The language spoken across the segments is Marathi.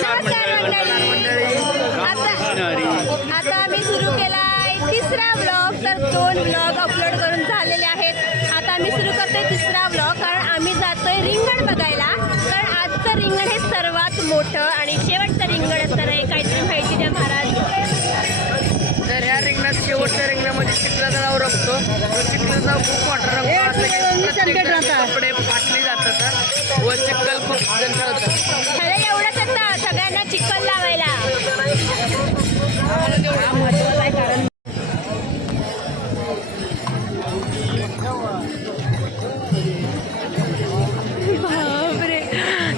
नमस्कार मंडळी. आता आता आम्ही सुरू केला आहे तिसरा ब्लॉग तर दोन ब्लॉग अपलोड करून झालेले आहेत. आता आम्ही सुरू करतोय तिसरा ब्लॉग कारण आम्ही जातोय रिंगण बघायला. कारण आजचं रिंगण हे सर्वात मोठं आणि शेवटचं रिंगण असणार आहे काहीतरी माहिती द्या महाराज. तर ह्या रिंगणात शेवटच्या रिंगणामध्ये चिखलाचा डाव रंगतो तो चिखलाचा खूप जणाचे कपडे फाटले जातात. व चिखल खूप एवढंच येतं सगळ्यांना लावायला.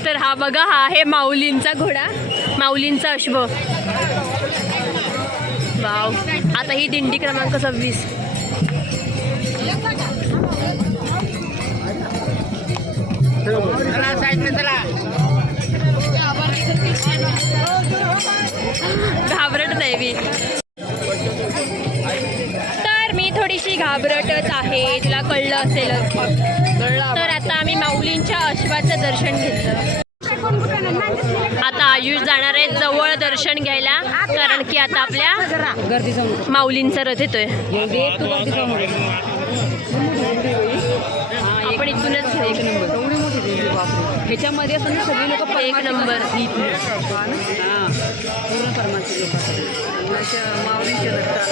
तर हा बघा हा आहे माऊलींचा घोडा माऊलींचा अश्व. वाव. आता ही दिंडी क्रमांक सव्वीस. चला. घाबरट मी. तर मी थोडीशी घाबरटच आहे तुला कळलं असेल. तर आता आम्ही माऊलींच्या अश्वाचं दर्शन घेतलं. आता आयुष जाणार आहे जवळ दर्शन घ्यायला कारण की आता आपल्या माऊलींचा रथ येतोय. इथूनच एक नंबर. एवढी मोठी दिंडी बापरे. ह्याच्यामध्ये असं ना सगळी लोक एक नंबर. पूर्ण परमाची लोक माऊलींचे नवतील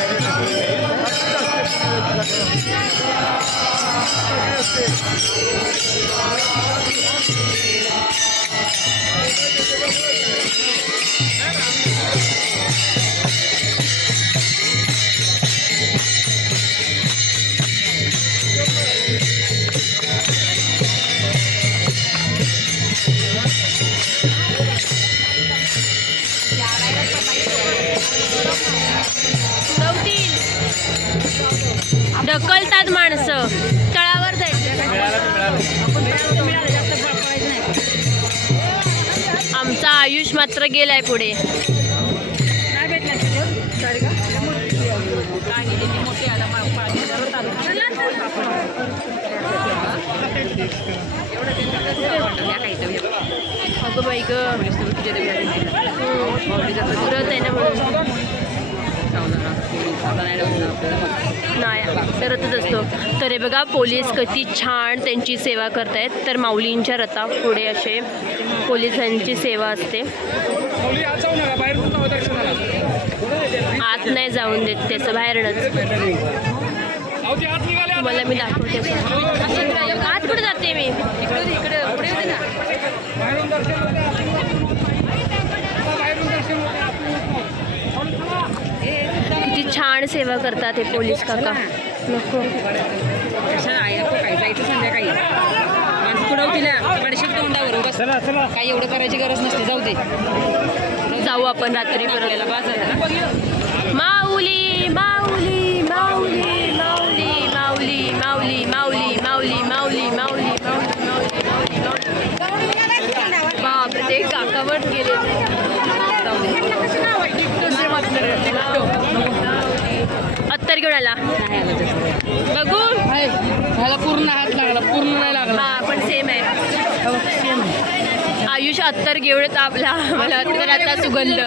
आयुष मात्र गेलाय पुढे. अगं बाई ग. आहे ना नाही रथच असतो. तर हे बघा पोलीस किती छान त्यांची सेवा करतायत. तर माऊलींच्या रथा पुढे असे पोलिसांची सेवा असते. आत नाही जाऊन देत त्याचं बाहेरनच. तुम्हाला मी दाखवते. आत कुठे जाते मी? इकडे इकडे पुढे होते ना. किती छान सेवा करतात हे पोलीस काका. नको काय जायचं संध्याकाळी माणसं पुढं तिला बडशीट तोंडावर बस काही एवढं करायची गरज नसते जाऊ दे जाऊ आपण रात्री आपल्याला परत बाजार माऊली माऊली माऊली माऊली माऊली माऊली माऊली माऊली माऊली माऊली माऊली माऊली माऊली बाप ते काकावर गेले अत्तर घेऊन आला बघू ह्याला पूर्ण हात लागला पूर्ण नाही लागला. हा पण सेम आहे. आयुष अत्तर घेऊन आपला मला अत्तराचा सुगंध.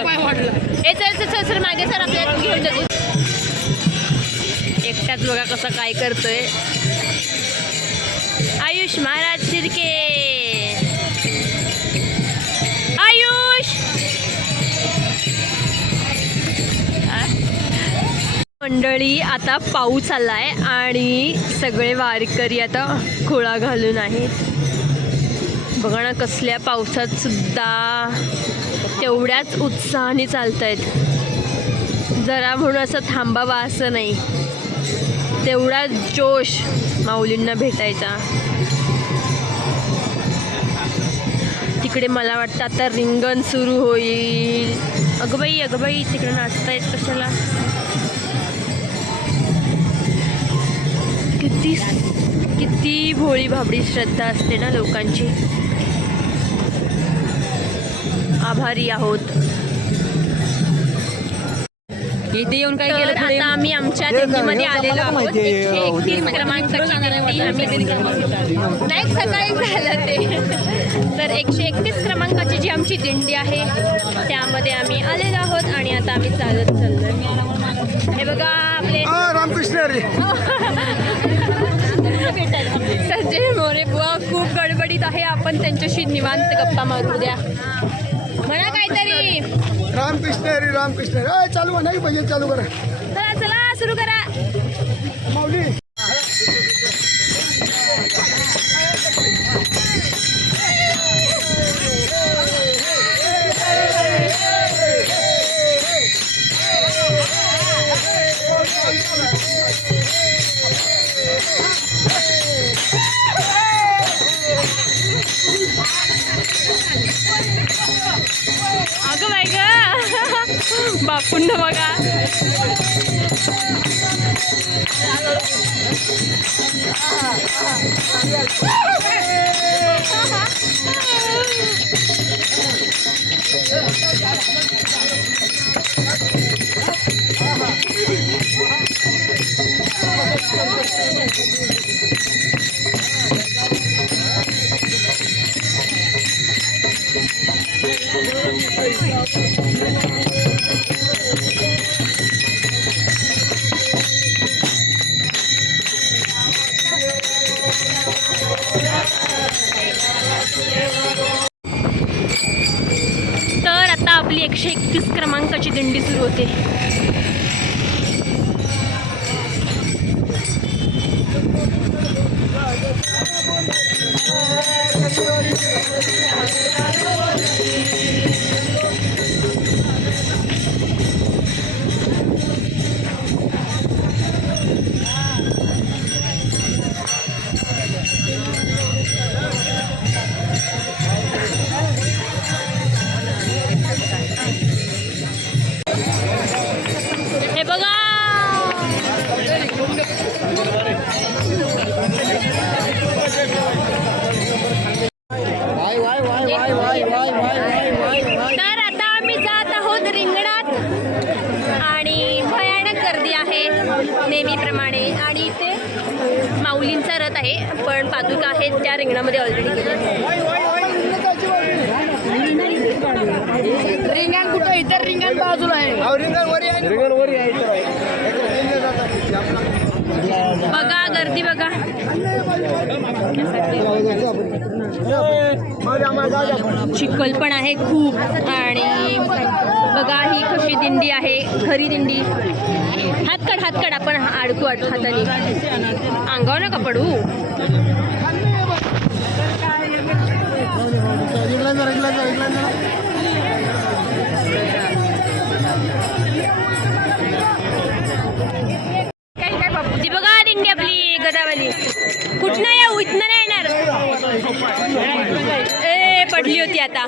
ए सर सर सर मागे सर आपल्याला घेऊन जाते एकटाच बघा कसं काय करतोय. आयुष महाराज शिर्के. मंडळी आता पाऊस आलाय आणि सगळे वारकरी आता खोळा घालून आहेत. बघा ना कसल्या पावसात सुद्धा तेवढ्याच उत्साहाने चालत आहेत जरा म्हणून असं थांबावा असं नाही. तेवढा जोश माऊलींना भेटायचा. तिकडे मला वाटतं आता रिंगण सुरू होईल. अगं बाई अगं बाई तिकडे नाचतायत कशाला? किती किती भोळी भाबडी श्रद्धा असते ना लोकांची? आभारी आहोत. इथे येऊन काय तर केलं पुढे आता आम्ही आमच्या दिंडीमध्ये आलेलो आहोत. एकशे एकतीस क्रमांकाची आम्ही नाही सकाळी झालं ते. तर एकशे एकतीस क्रमांकाची जी आमची दिंडी आहे त्यामध्ये आम्ही आलेलो आहोत आणि आता आम्ही चालत चाललोय. हे बघा आपले रामकृष्ण संजय मोरे बुवा खूप गडबडीत आहे. आपण त्यांच्याशी निवांत गप्पा मारू द्या. म्हणा काहीतरी. रामकृष्ण हरी रामकृष्ण हरी चालू नाही पाहिजे चालू करा. चला चला सुरू करा. माऊली. अगं बाई ग. बापूंना बघा तर एकशे एकतीस क्रमांकाची दिंडी सुरू होते. चिखल पण आहे खूप. आणि बघा ही कशी दिंडी आहे खरी दिंडी. हातकड हातकड आपण अडकू अडकू हाताने. अंगाव नका पडू. काय काय ती बघा दिंडी आपली गदावाली कुठनं या इथनं नाही येणार. पडली होती आता.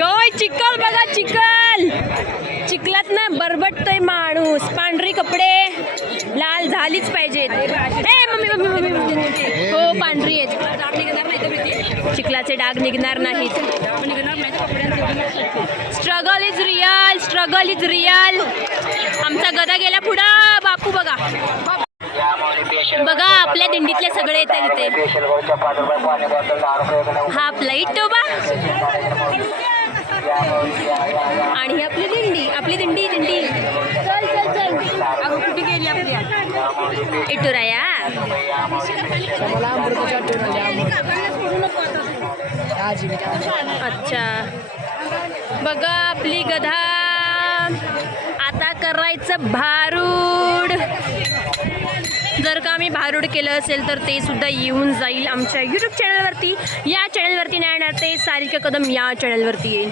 गय चिखल बघा चिखल चिखलात ना बरबटतोय माणूस. पांढरी कपडे लाल झालीच पाहिजेत. ए मम्मी मम्मी मम्मी हो पांढरी आहेत. चिखलाचे डाग निघणार नाहीत. Struggle is real struggle is real आमचा गदा गेला पुढं. बापू बघा. बघा आपल्या दिंडीतले सगळे येतात इथे. हा आपला इटोबा आणि ही आपली दिंडी आपली दिंडी दिंडी. चल चल चल. अगं कुठे गेली आपली? इटोराया. अच्छा. बघा आपली गधा. आता करायचं भारूड. जर का आम्ही भारूड केलं असेल तर ते सुद्धा येऊन जाईल आमच्या यूट्यूब चॅनलवरती या चॅनलवरती नाही येणार ते सारिका कदम या चॅनलवरती येईल.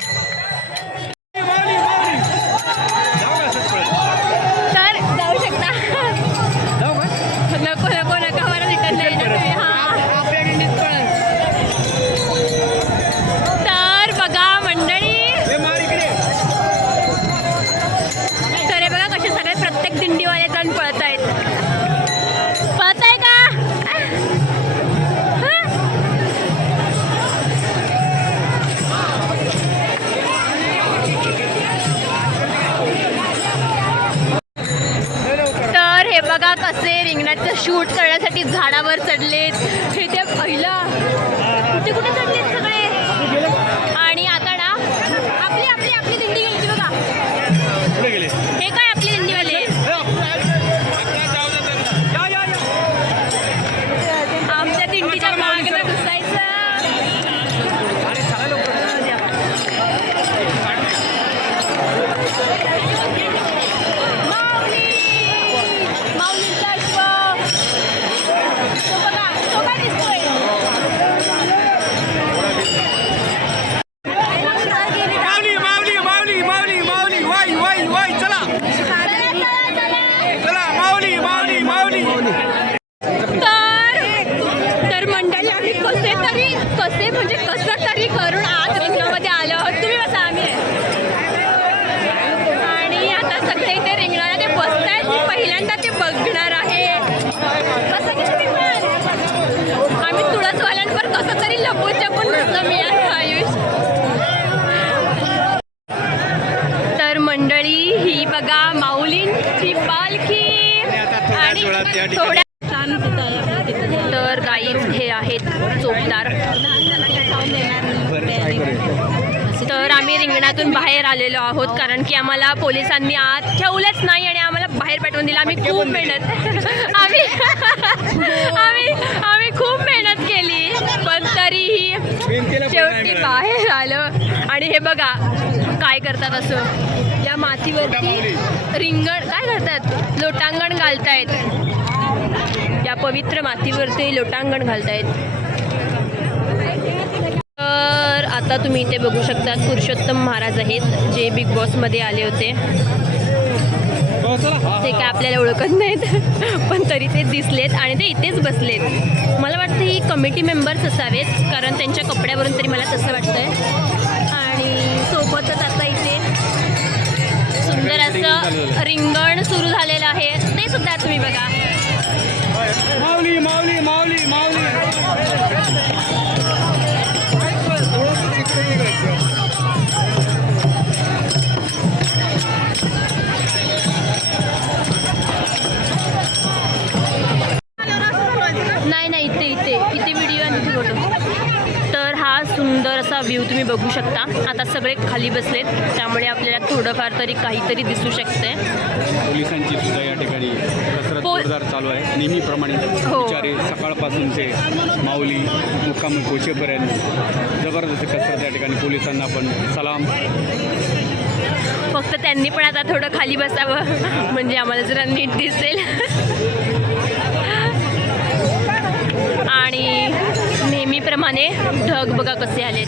थोड्या तर गाईज हे आहेत चोपदार. तर आम्ही रिंगणातून बाहेर आलेलो आहोत कारण की आम्हाला पोलिसांनी आत ठेवलंच नाही आणि आम्हाला बाहेर पाठवून दिलं. आम्ही खूप मेहनत आम्ही आम्ही आम्ही खूप मेहनत केली. पण तरीही शेवटी बाहेर आलं. आणि हे बघा काय करतात असं. या मातीवरती रिंगण काय करतात? लोटांगण घालतायत. या पवित्र मातीवरती लोटांगण घालतायत. तर आता तुम्ही इथे बघू शकता पुरुषोत्तम महाराज आहेत जे बिग बॉसमध्ये आले होते. ते काय आपल्याला ओळखत नाहीत पण तरी ते दिसलेत आणि ते इथेच बसलेत. मला वाटतं ही कमिटी मेंबर्स असावेत कारण त्यांच्या कपड्यावरून तरी मला तसं वाटतंय. आणि सोबतच आता इथे सुंदर असं रिंगण सुरू झालेलं आहे. ते सुद्धा तुम्ही बघा. माऊली माऊली माऊली माऊली. नाही नाही इथे इथे. इथे व्हिडिओ आणि इथे फोटो तर हा सुंदर असा व्ह्यू तुम्ही बघू शकता. आता सगळे खाली बसलेत. त्यामुळे आपल्याला थोडंफार तरी काहीतरी दिसू शकते पोलिसांची सुद्धा या ठिकाणी जोरदार चालू आहे. नेहमीप्रमाणे हो. बिचारे सकाळपासून ते माऊली मुक्कामी पोचेपर्यंत जबरदस्त कसरत या ठिकाणी पोलिसांना पण सलाम. फक्त त्यांनी पण आता थोडं खाली बसावं. म्हणजे आम्हाला जरा नीट दिसेल. आणि नेहमीप्रमाणे ढग बघा कसे आलेत.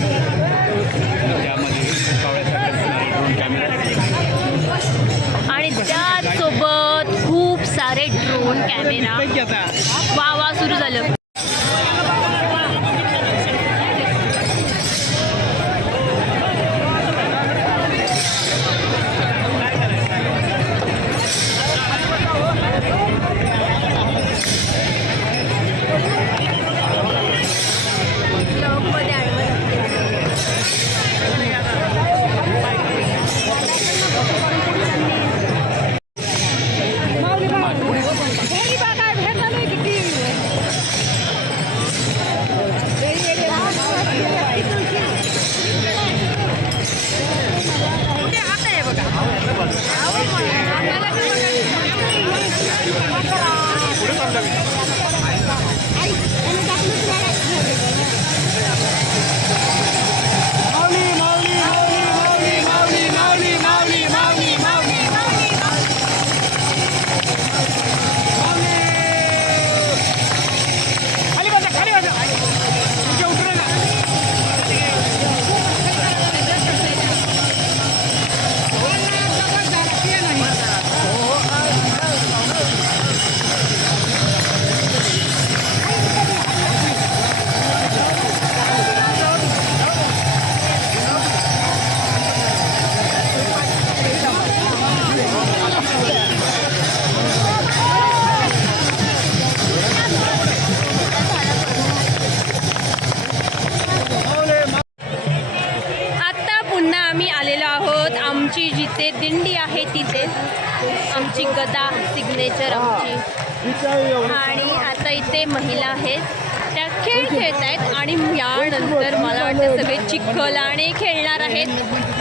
camera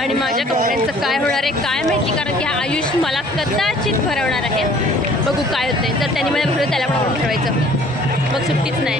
आणि माझ्या कपड्यांचं काय होणार आहे काय माहिती? कारण की हा आयुष मला कदाचित भरवणार आहे. बघू काय होतंय. तर त्यांनी मला भरवलं त्याला पण ठेवायचं. ठरवायचं मग सुट्टीच नाही.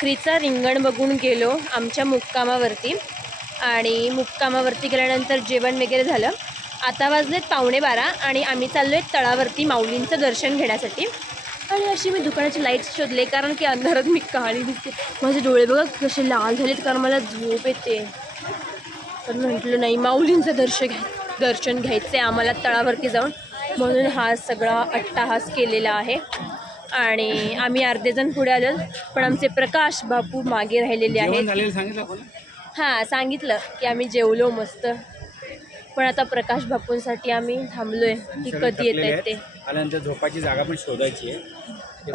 बकरीचा रिंगण बघून गेलो आमच्या मुक्कामावरती. आणि मुक्कामावरती गेल्यानंतर जेवण वगैरे झालं. आता वाजलेत पावणे बारा आणि आम्ही चाललो आहे तळावरती माऊलींचं दर्शन घेण्यासाठी. आणि अशी मी दुकानाची लाईट्स शोधले कारण की अंधारात मी काळी दिसते. माझे डोळे बघा कसे लाल झालेत कारण मला झोप येते. तर म्हटलं नाही माऊलींचं दर्शन घ्या दर्शन घ्यायचं आहे आम्हाला तळावरती जाऊन. म्हणून हा सगळा अट्टाहास केलेला आहे. आणि आम्ही अर्धे जण पुढे आलो. पण आमचे प्रकाश बापू मागे राहिलेले आहेत. हां सांगितलं की आम्ही जेवलो मस्त. पण आता प्रकाश बापूंसाठी आम्ही थांबलोय की कधी येत आहेत. ते. आल्यानंतर झोपाची जागा पण शोधायची आहे. ते.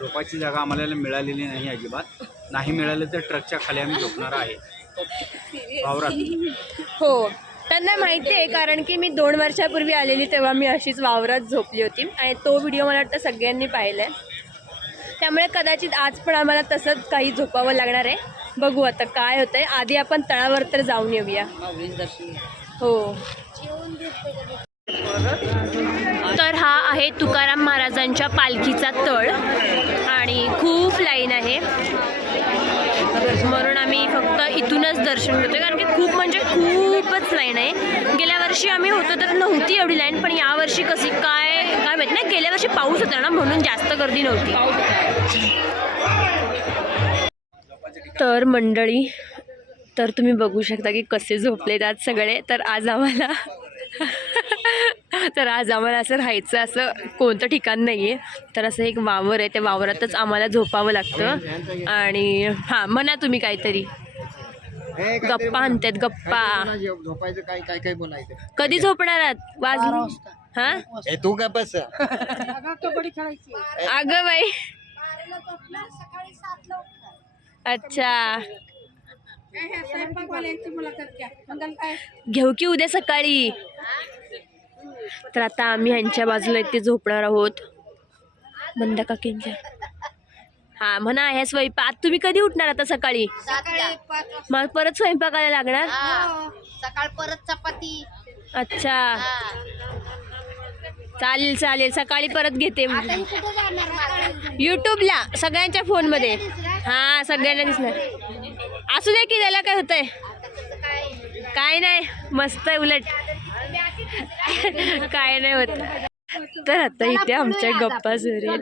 झोपाची जागा आम्हाला मिळालेली नाही अजिबात. नाही मिळालं तर ट्रकच्या खाली आम्ही झोपणार आहे. हो. त्यांना माहिती आहे कारण की मी दोन वर्षापूर्वी आलेली तेव्हा मी अशीच वावरात झोपली होती आणि तो व्हिडिओ मला वाटतं सगळ्यांनी पाहिला आहे त्यामुळे कदाचित आज पण आम्हाला तसंच काही झोपावं लागणार आहे. बघू आता काय होतं आहे आधी आपण तळावर तर जाऊन येऊया. हो. तर हा आहे तुकाराम महाराजांच्या पालखीचा तळ आणि खूप लाईन आहे. म्हणून आम्ही फक्त इथूनच दर्शन घेतो कारण की खूप म्हणजे खूपच लाईन आहे. गेल्या वर्षी आम्ही होतो तर नव्हती एवढी लाईन पण यावर्षी कशी काय काय माहीत नाही. गेल्या वर्षी पाऊस होता ना म्हणून जास्त गर्दी नव्हती. तर मंडळी तर तुम्ही बघू शकता की कसे झोपलेत आज सगळे. तर आज आम्हाला तर आज आम्हाला असं राहायचं असं कोणतं ठिकाण नाही आहे तर असं एक वावर आहे त्या वावरातच आम्हाला झोपावं लागतं. आणि हां म्हणा तुम्ही काहीतरी. गप्पा आणतात गप्पा. झोपायचं काय काय काय बोलायचं. कधी झोपणार आहात? वाज हां? ए तू का बस? अगं बाई. अच्छा. घेऊ की उद्या सकाळी? तर आता आम्ही ह्यांच्या बाजूला इथे झोपणार आहोत. बंद काकींच्या. हा म्हणा ह्या स्वयंपाक तुम्ही कधी उठणार आता सकाळी? मग परत स्वयंपाकाला लागणार? सकाळ परत चपाती. अच्छा. चालेल चालेल. सकाळी परत घेते. आता? युट्यूबला सगळ्यांच्या फोनमध्ये. हा सगळ्यांना दिसणार. असू दे की त्याला काय होतंय? काय नाही मस्त आहे उलट. काय नाही होत. तर आता इथे आमच्या गप्पा सुरू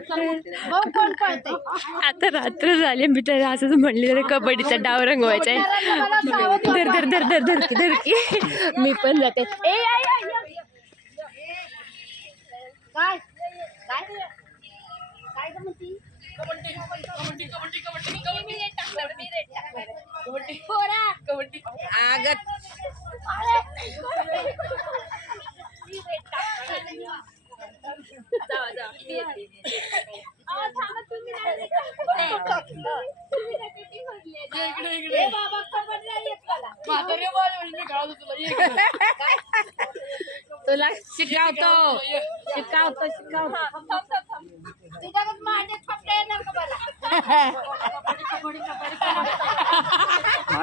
आता रात्र झाली मी तर असंच म्हणले तर कबड्डीचा डाव रंगवायचा आहे धर धर धर धर धर की धर की. मी पण जाते. ए आई, आई, आई. काय काय काय गं म्हणती तुला शिकावतो शिकावतो शिकावतो तुझ्याकडे माझे थपडे येणार का मला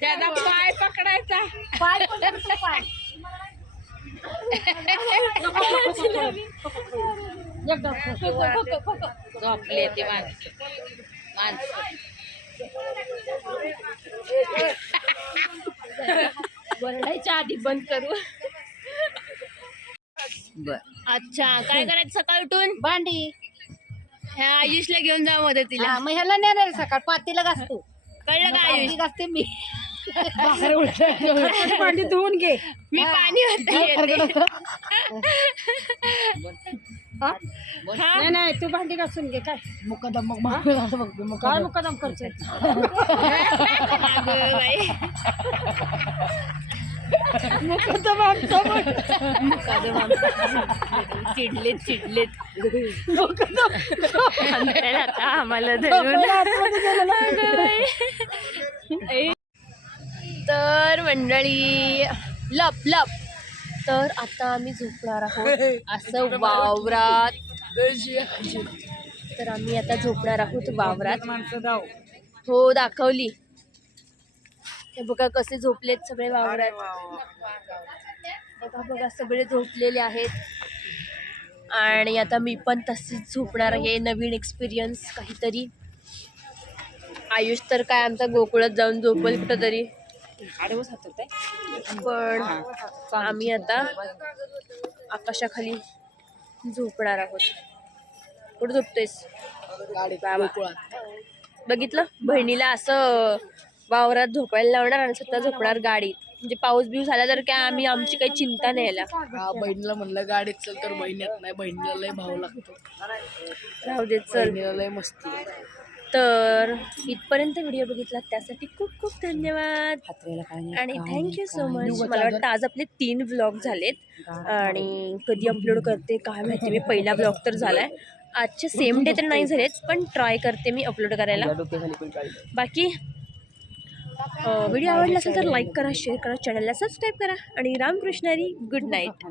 त्याचा पाय पकडायचा. पाय पकडतो पाय. झोपले ते माणसं. माणसं. वरडायच्या आधी बंद करू. बर. अच्छा काय करायचं सकाळ उठून? भांडी. ह्या आयुषला घेऊन जा मदतीला. हा, मग ह्याला नेणार सकाळ पातीला घासतो. कळलं का आयुष? पाती घासते मी. भांडी धुवून घे. मी पाणी येते. नाही नाही तू भांडी घासून घे काय? मुकदम मग काय मुकदम करते अगं बाई. मुकदम आमचा चिडलेत चिडलेत आता आम्हाला धरून तर मंडळी लप लप. तर आता आम्ही झोपणार आहोत असं वावरात. तर आम्ही आता झोपणार आहोत वावरात. हो दाखवली. हे बघा कसे झोपलेत सगळे वावरात बघा बघा सगळे झोपलेले आहेत. आणि आता मी पण तशीच झोपणार आहे. नवीन एक्सपिरियन्स काहीतरी. आयुष तर काय आमचा गोकुळात जाऊन झोपल कुठं तरी पण आम्ही आता आकाशाखाली झोपणार आहोत. कुठं झोपतोयस? बघितलं? बहिणीला असं वावरात झोपायला लावणार आणि स्वतः झोपणार गाडीत. म्हणजे पाऊस बिऊस आला तर काय आम्ही आमची काही चिंता नाही यायला हा बहिणीला म्हणलं गाडीत चल तर बहीण येत नाही. बहिणीला लय भाव लागतो. राहू दे चल. बहिणीला लय मस्ती तर इथपर्यंत व्हिडिओ बघितला. त्यासाठी खूप खूप धन्यवाद. आणि थँक्यू सो मच मला वाटतं आज आपले तीन ब्लॉग झालेत. आणि कधी अपलोड करते काय माहिती. मी पहिला ब्लॉग तर झालाय. आजचे सेम डे तर नाही झालेत पण ट्राय करते मी अपलोड करायला. बाकी व्हिडिओ आवडला असेल तर लाईक करा शेअर करा चॅनलला सबस्क्राईब करा आणि रामकृष्णारी गुड नाईट.